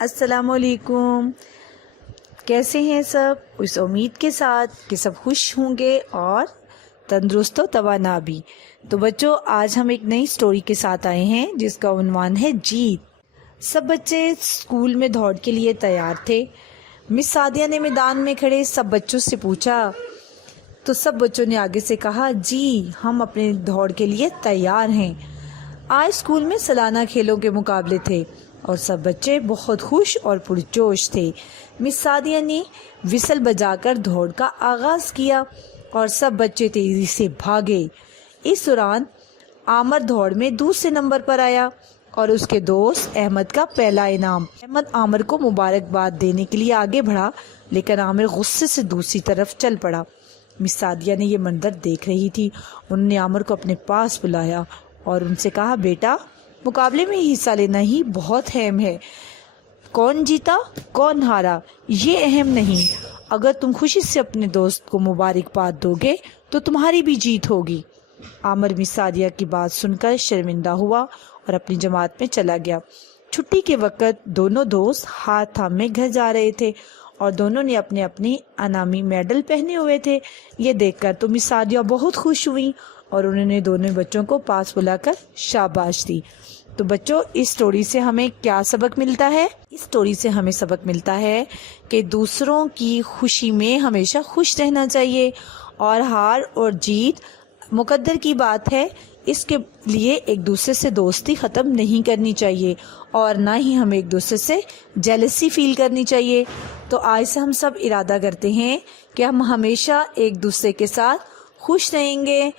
السلام علیکم، کیسے ہیں سب؟ اس امید کے ساتھ کہ سب خوش ہوں گے اور تندرست و توانا بھی۔ تو بچوں، آج ہم ایک نئی سٹوری کے ساتھ آئے ہیں جس کا عنوان ہے جیت۔ سب بچے اسکول میں دوڑ کے لیے تیار تھے۔ مس سعدیہ نے میدان میں کھڑے سب بچوں سے پوچھا تو سب بچوں نے آگے سے کہا، جی ہم اپنے دوڑ کے لیے تیار ہیں۔ آج اسکول میں سالانہ کھیلوں کے مقابلے تھے اور سب بچے بہت خوش اور پرجوش تھے۔ مس سعدیہ نے وسل بجا کر دوڑ کا آغاز کیا اور سب بچے تیزی سے بھاگے۔ اس دوران عامر دوڑ میں دوسرے نمبر پر آیا اور اس کے دوست احمد کا پہلا انعام۔ احمد عامر کو مبارکباد دینے کے لیے آگے بڑھا، لیکن عامر غصے سے دوسری طرف چل پڑا۔ مس سعدیہ نے یہ منظر دیکھ رہی تھی۔ انہوں نے عامر کو اپنے پاس بلایا اور ان سے کہا، بیٹا مقابلے میں حصہ لینا ہی بہت اہم ہے۔ کون جیتا کون ہارا یہ اہم نہیں، اگر تم خوشی سے اپنے دوست کو مبارکباد دو گے تو تمہاری بھی جیت ہوگی۔ عامر مس سعدیہ کی بات سن کر شرمندہ ہوا اور اپنی جماعت میں چلا گیا۔ چھٹی کے وقت دونوں دوست ہاتھ تھامے گھر جا رہے تھے اور دونوں نے اپنے اپنے انعامی میڈل پہنے ہوئے تھے۔ یہ دیکھ کر تو مس سعدیہ بہت خوش ہوئی اور انہوں نے دونوں بچوں کو پاس بلا کر شاباش دی۔ تو بچوں، اس سٹوری سے ہمیں کیا سبق ملتا ہے؟ اس سٹوری سے ہمیں سبق ملتا ہے کہ دوسروں کی خوشی میں ہمیشہ خوش رہنا چاہیے اور ہار اور جیت مقدر کی بات ہے، اس کے لیے ایک دوسرے سے دوستی ختم نہیں کرنی چاہیے اور نہ ہی ہمیں ایک دوسرے سے جیلسی فیل کرنی چاہیے۔ تو آج سے ہم سب ارادہ کرتے ہیں کہ ہم ہمیشہ ایک دوسرے کے ساتھ خوش رہیں گے،